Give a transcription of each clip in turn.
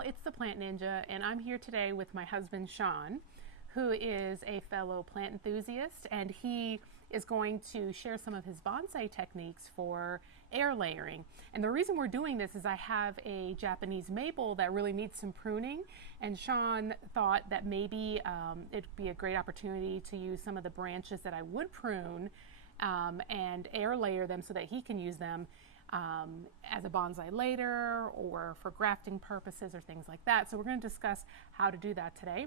y'all, it's the Plant Ninja, and I'm here today with my husband Sean, who is a fellow plant enthusiast, and he is going to share some of his bonsai techniques for air layering. And the reason we're doing this is I have a Japanese maple that really needs some pruning, and Sean thought that maybe it'd be a great opportunity to use some of the branches that I would prune and air layer them so that he can use them as a bonsai later or for grafting purposes or things like that. So we're going to discuss how to do that today.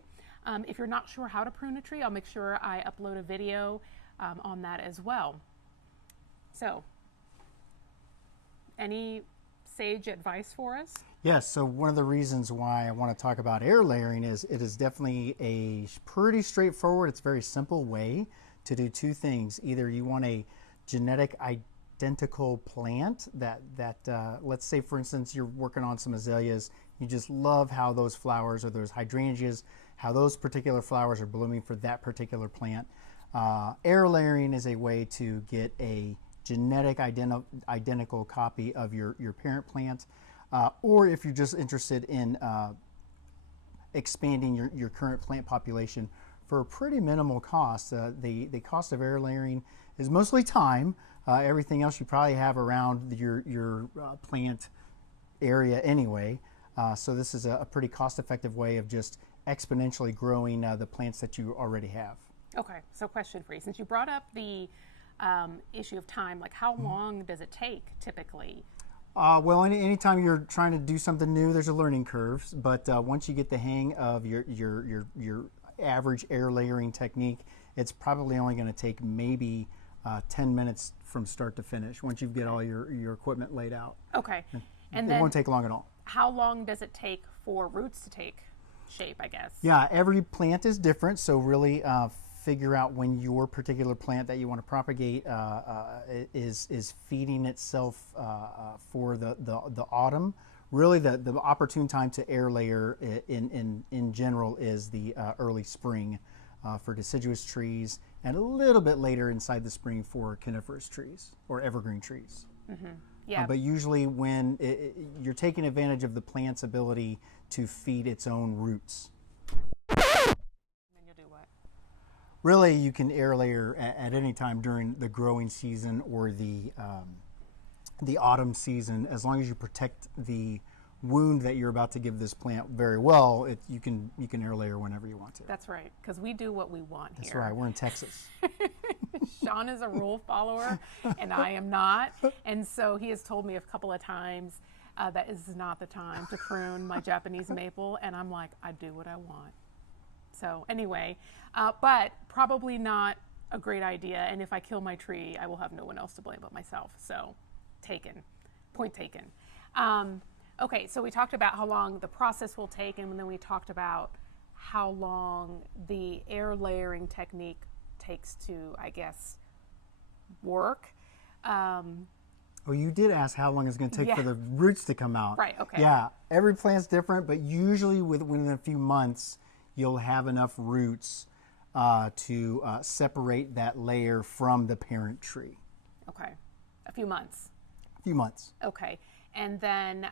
If you're not sure how to prune a tree, I'll make sure I upload a video on that as well. So, any sage advice for us? Yes, so one of the reasons why I want to talk about air layering is it is definitely a pretty straightforward, it's a very simple way to do two things. Either you want a genetic identical plant that let's say for instance you're working on some azaleas, you just love how those flowers or those hydrangeas, how those particular flowers are blooming for that particular plant. Air layering is a way to get a genetic identical copy of your parent plant, or if you're just interested in expanding your current plant population for a pretty minimal cost. The cost of air layering is mostly time. Everything else you probably have around your plant area anyway. So this is a pretty cost-effective way of just exponentially growing the plants that you already have. Okay, so question for you. Since you brought up the issue of time, like how long does it take typically? Well, anytime you're trying to do something new, there's a learning curve. But once you get the hang of your average air layering technique, it's probably only going to take maybe 10 minutes from start to finish once you get all your equipment laid out. Okay. And it then won't take long at all. how long does it take for roots to take shape, I guess? Yeah, every plant is different, so really figure out when your particular plant that you want to propagate is feeding itself for the autumn. Really, the opportune time to air layer in general is the early spring for deciduous trees, and a little bit later inside the spring for coniferous trees or evergreen trees. Mm-hmm. Yeah. But usually when you're taking advantage of the plant's ability to feed its own roots. Then you'll do what? Really, you can air layer at any time during the growing season or the autumn season, as long as you protect the wound that you're about to give this plant very well. You can air layer whenever you want to. That's right, because we do what we want here. That's right. We're in Texas. Sean is a rule follower, and I am not. And so he has told me a couple of times that is not the time to prune my Japanese maple, and I'm like, I do what I want. So anyway, but probably not a great idea. And if I kill my tree, I will have no one else to blame but myself. So taken, point taken. Okay, so we talked about how long the process will take, and then we talked about how long the air layering technique takes to, I guess, work. Oh, you did ask how long it's going to take for the roots to come out. Right, okay. Yeah, every plant's different, but usually within a few months, you'll have enough roots to separate that layer from the parent tree. Okay, a few months. A few months. Okay, and then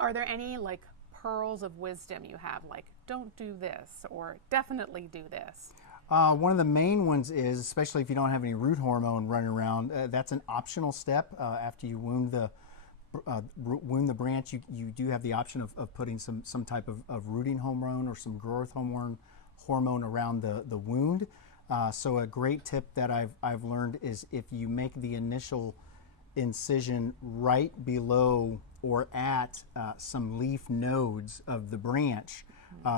are there any like pearls of wisdom you have, like don't do this or definitely do this? One of the main ones is, especially if you don't have any root hormone running around, that's an optional step. After you wound the branch, you do have the option of putting some type of rooting hormone or some growth hormone around the wound. So a great tip that I've learned is if you make the initial incision right below or at some leaf nodes of the branch,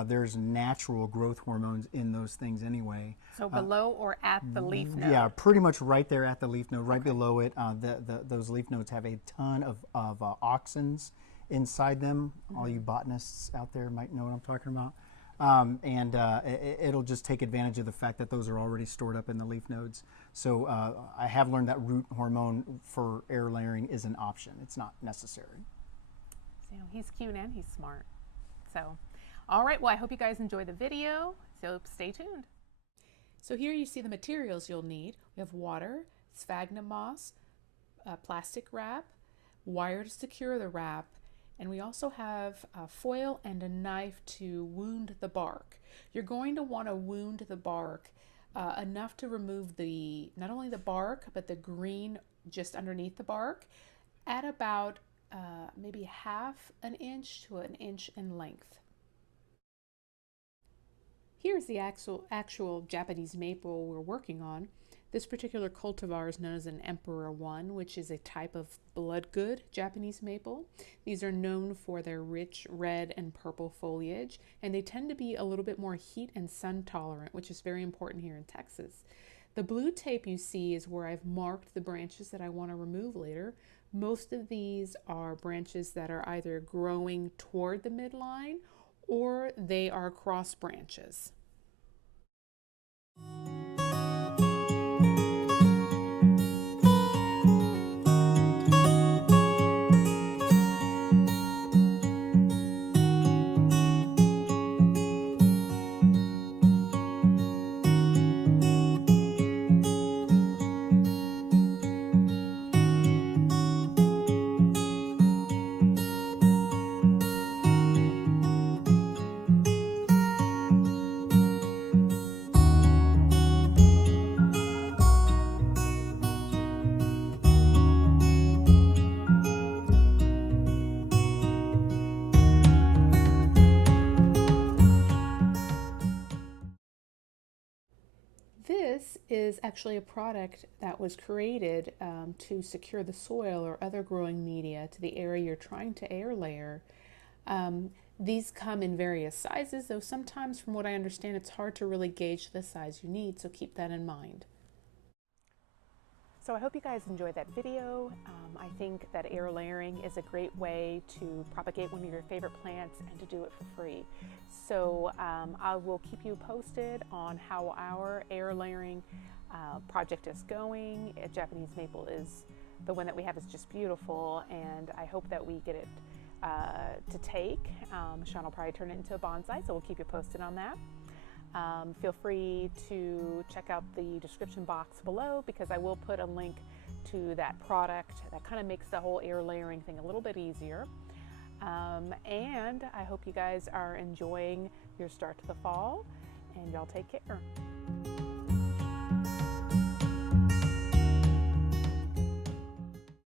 there's natural growth hormones in those things anyway. So below or at the leaf node? Yeah, pretty much right there at the leaf node, right below it. Those leaf nodes have a ton of auxins inside them. All you botanists out there might know what I'm talking about. It'll just take advantage of the fact that those are already stored up in the leaf nodes. So I have learned that root hormone for air layering is an option. It's not necessary. So he's cute and he's smart. So, all right, well, I hope you guys enjoy the video, so stay tuned. So here you see the materials you'll need. We have water, sphagnum moss, plastic wrap, wire to secure the wrap, And we also have a foil and a knife to wound the bark. You're going to want to wound the bark enough to remove not only the bark, but the green just underneath the bark at about maybe half an inch to an inch in length. Here's the actual Japanese maple we're working on. This particular cultivar is known as an Emperor 1, which is a type of bloodgood Japanese maple. These are known for their rich red and purple foliage, and they tend to be a little bit more heat and sun tolerant, which is very important here in Texas. The blue tape you see is where I've marked the branches that I want to remove later. Most of these are branches that are either growing toward the midline or they are cross branches. This is actually a product that was created to secure the soil or other growing media to the area you're trying to air layer. These come in various sizes, though sometimes, from what I understand, it's hard to really gauge the size you need, so keep that in mind. So I hope you guys enjoyed that video. I think that air layering is a great way to propagate one of your favorite plants and to do it for free. So I will keep you posted on how our air layering project is going. Japanese maple is the one that we have is just beautiful, and I hope that we get it to take. Sean will probably turn it into a bonsai, so we'll keep you posted on that. Feel free to check out the description box below, because I will put a link to that product that kind of makes the whole air layering thing a little bit easier. And I hope you guys are enjoying your start to the fall, and y'all take care.